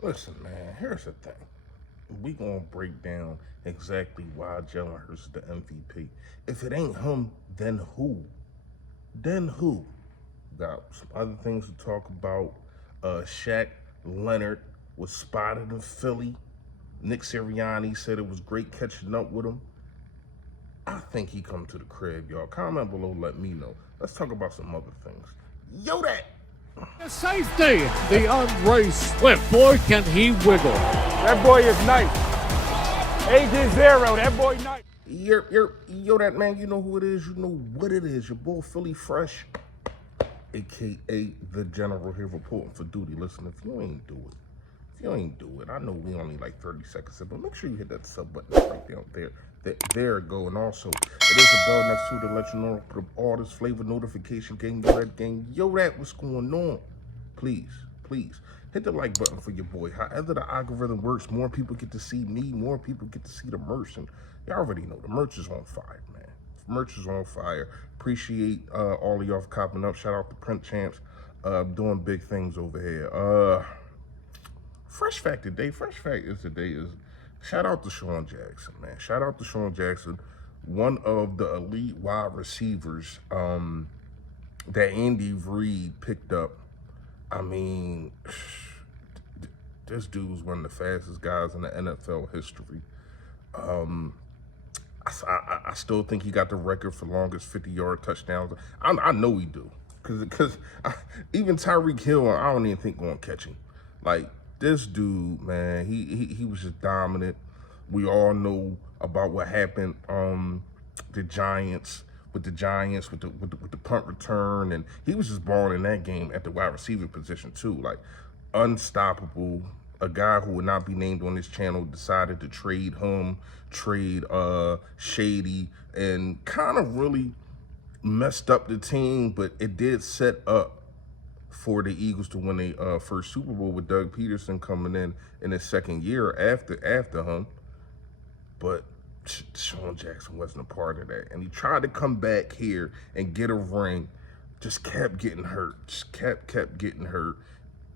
Listen, man, here's the thing. We gonna break down exactly why Jalen Hurts is the MVP. If it ain't him, then who? Then who? Got some other things to talk about. Shaq Leonard was spotted in Philly. Nick Sirianni said it was great catching up with him. I think he come to the crib, y'all. Comment below, let me know. Let's talk about some other things. Yo, that. Safety, the unraced Swift. Boy, can he wiggle. That boy is nice. Agent Zero, that boy nice. Yo, that man, you know who it is, you know what it is. Your boy Philly Fresh, aka the General here reporting for duty. Listen, if you ain't do it, I know we only like 30 seconds in, but make sure you hit that sub button right down there. There it go. And also, it is a bell next to it to let you know put up all this flavor notification gang, yo, that, what's going on? Please, hit the like button for your boy. However the algorithm works, more people get to see me, more people get to see the merch. And y'all already know the merch is on fire, man. Merch is on fire. Appreciate all of y'all for copping up. Shout out to Print Champs, doing big things over here. Fresh fact today. Is shout out to Sean Jackson, man. Shout out to Sean Jackson, one of the elite wide receivers that Andy Reid picked up. I mean, this dude's one of the fastest guys in the NFL history. I still think he got the record for longest 50-yard touchdowns. I know he do, because even Tyreek Hill, I don't even think gonna catch him. Like, this dude, man, he was just dominant. We all know about what happened the Giants with the punt return, and he was just balling in that game at the wide receiver position too, like unstoppable. A guy who would not be named on this channel decided to trade Shady, and kind of really messed up the team, but it did set up for the Eagles to win a first Super Bowl with Doug Peterson coming in his second year after him. But Sean Jackson wasn't a part of that, and he tried to come back here and get a ring, just kept getting hurt, kept getting hurt.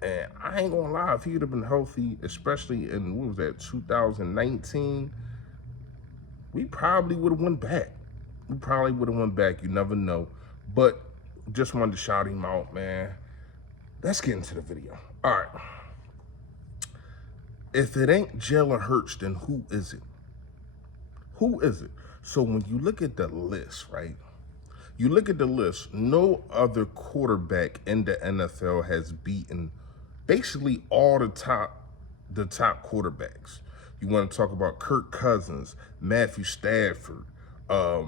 And I ain't gonna lie, if he would have been healthy, especially in, what was that, 2019, we probably would have went back. You never know. But just wanted to shout him out, man. Let's get into the video. All right. If it ain't Jalen Hurts, then who is it? Who is it? So when you look at the list, right? You look at the list, no other quarterback in the NFL has beaten basically all the top quarterbacks. You want to talk about Kirk Cousins, Matthew Stafford, Patrick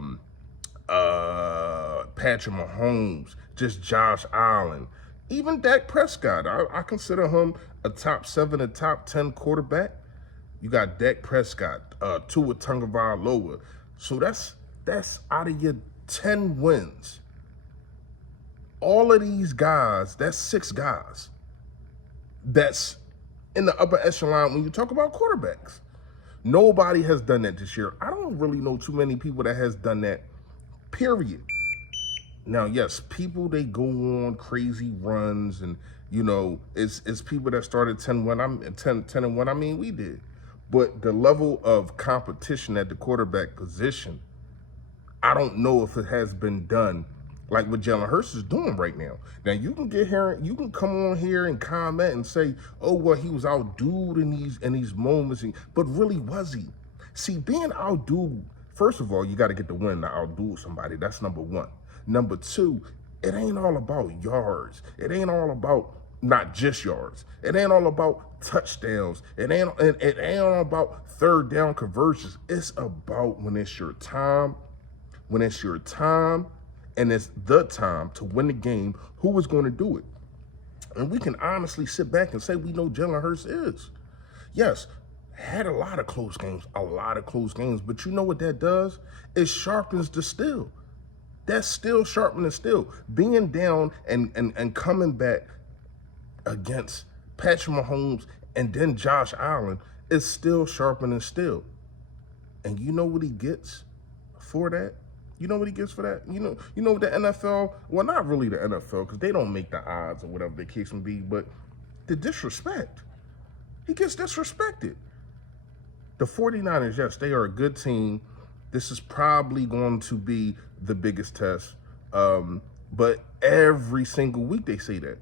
Mahomes, just Josh Allen, even Dak Prescott. I consider him a top 7, a top 10 quarterback. You got Dak Prescott, Tua Tagovailoa. So that's out of your 10 wins. All of these guys, that's 6 guys. That's in the upper echelon when you talk about quarterbacks. Nobody has done that this year. I don't really know too many people that has done that, period. Now, yes, people, they go on crazy runs, and, you know, it's people that started 10-1. I mean, we did. But the level of competition at the quarterback position, I don't know if it has been done like what Jalen Hurts is doing right now. Now, you can get here, you can come on here and comment and say, oh, well, he was outdued in these moments. But really, was he? See, being outdued, first of all, you got to get the win to outdo somebody. That's number one. Number two, it ain't all about yards. It ain't all about not just yards. It ain't all about touchdowns. It ain't all about third down conversions. It's about when it's your time, and it's the time to win the game, who is going to do it? And we can honestly sit back and say we know Jalen Hurts is. Yes, had a lot of close games, but you know what that does? It sharpens the steel. That's still sharpening the steel. Being down and coming back against Patrick Mahomes and then Josh Allen is still sharpening steel. And you know what he gets for that? You know what he gets for that? You know the NFL, well, not really the NFL, because they don't make the odds or whatever the case may be, but the disrespect. He gets disrespected. The 49ers, yes, they are a good team. This is probably going to be the biggest test. But every single week they say that.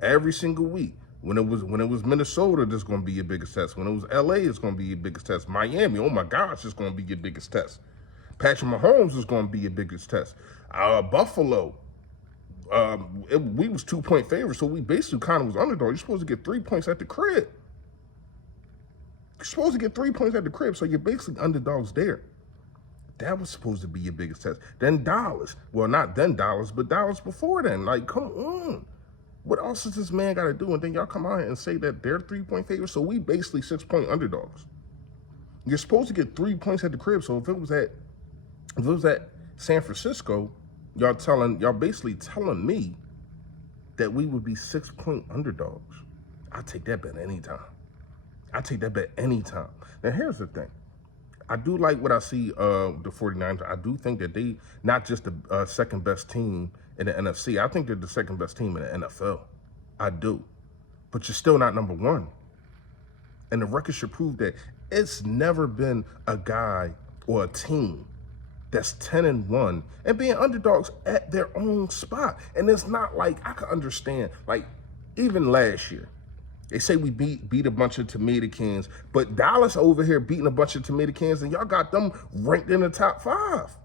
Every single week. When it was Minnesota, this is going to be your biggest test. When it was LA, it's going to be your biggest test. Miami, oh my gosh, it's going to be your biggest test. Patrick Mahomes is going to be your biggest test. Buffalo, we was 2-point favorites, so we basically kind of was underdog. You're supposed to get 3 points at the crib. You're supposed to get 3 points at the crib, so you're basically underdogs there. That was supposed to be your biggest test. Then Dallas. Well, not then Dallas, but Dallas before then. Like, come on. What else does this man got to do? And then y'all come out and say that they're 3-point favorites, so we basically 6-point underdogs. You're supposed to get 3 points at the crib, so if it was at San Francisco, y'all basically telling me that we would be 6-point underdogs. I'll take that bet anytime. Now, here's the thing. I do like what I see the 49ers. I do think that they not just the second best team in the NFC. I think they're the second best team in the NFL. I do. But you're still not number one. And the record should prove that it's never been a guy or a team that's 10-1 and being underdogs at their own spot. And it's not like, I can understand, like even last year, they say we beat a bunch of tomato cans, but Dallas over here beating a bunch of tomato cans, and y'all got them ranked in the top 5.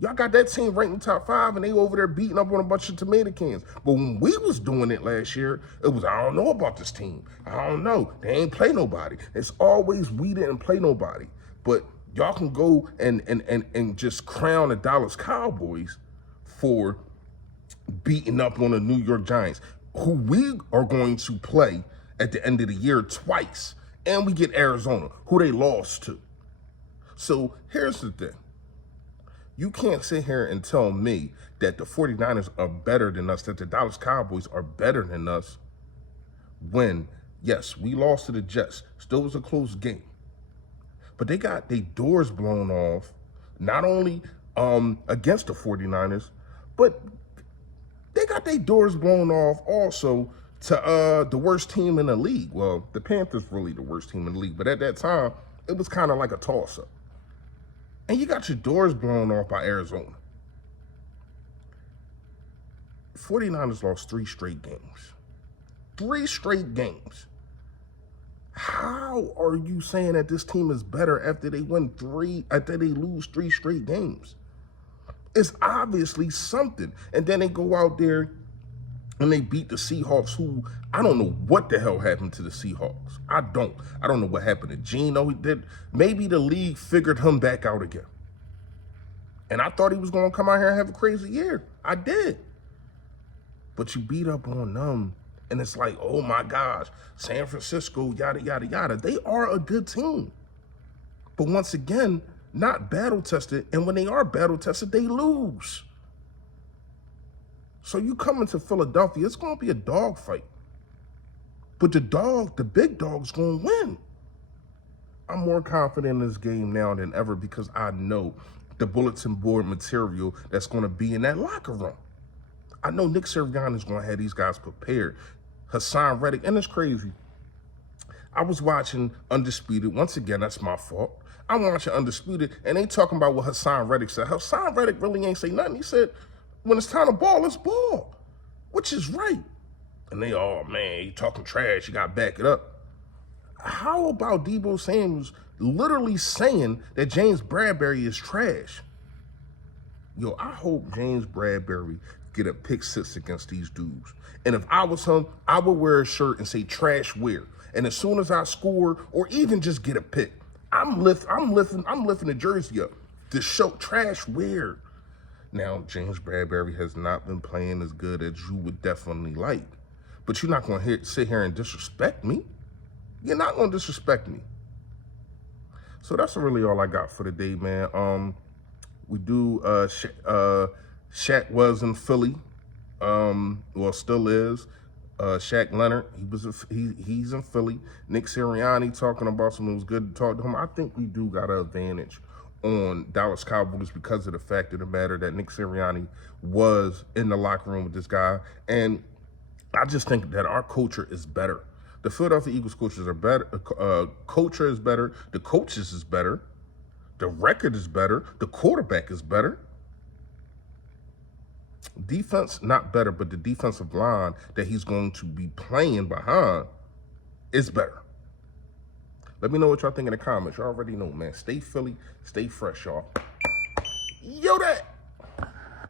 Y'all got that team ranked in the top 5, and they over there beating up on a bunch of tomato cans. But when we was doing it last year, it was, I don't know about this team. I don't know. They ain't play nobody. It's always we didn't play nobody. But y'all can go and just crown the Dallas Cowboys for beating up on the New York Giants, who we are going to play at the end of the year twice. And we get Arizona, who they lost to. So here's the thing. You can't sit here and tell me that the 49ers are better than us, that the Dallas Cowboys are better than us when, yes, we lost to the Jets. Still was a close game. But they got their doors blown off, not only against the 49ers, but they got their doors blown off also to the worst team in the league. Well, the Panthers really the worst team in the league, but at that time, it was kind of like a toss-up. And you got your doors blown off by Arizona. 49ers lost 3 straight games. 3 straight games. How are you saying that this team is better after they lose 3 straight games? It's obviously something. And then they go out there and they beat the Seahawks, who I don't know what the hell happened to the Seahawks. I don't know what happened to Geno. Maybe the league figured him back out again. And I thought he was going to come out here and have a crazy year. I did. But you beat up on them, and it's like, oh my gosh, San Francisco, yada, yada, yada. They are a good team. But once again, not battle-tested. And when they are battle-tested, they lose. So you come into Philadelphia, it's going to be a dogfight. But the big dog's going to win. I'm more confident in this game now than ever because I know the bulletin board material that's going to be in that locker room. I know Nick Sirianni is going to have these guys prepared. Hassan Reddick, and it's crazy. I was watching Undisputed. Once again, that's my fault. I'm watching Undisputed, and they talking about what Hassan Reddick said. Hassan Reddick really ain't say nothing. He said, when it's time to ball, let's ball, which is right. And they, oh man, you talking trash, you got to back it up. How about Deebo Samuels literally saying that James Bradbury is trash? Yo, I hope James Bradbury get a pick 6 against these dudes. And if I was him, I would wear a shirt and say trash where. And as soon as I score, or even just get a pick, I'm lifting the jersey up to show trash where. Now, James Bradbury has not been playing as good as you would definitely like. But you're not going to sit here and disrespect me. You're not going to disrespect me. So that's really all I got for today, man. We do, Shaq was in Philly. Well, still is. Shaq Leonard, he's in Philly. Nick Sirianni talking about something. It was good to talk to him. I think we do got an advantage on Dallas Cowboys because of the fact of the matter that Nick Sirianni was in the locker room with this guy. And I just think that our culture is better. The Philadelphia Eagles coaches are better. Culture is better. The coaches is better. The record is better. The quarterback is better. Defense, not better, but the defensive line that he's going to be playing behind is better. Let me know what y'all think in the comments. Y'all already know, man. Stay Philly, stay fresh, y'all. Yo, that.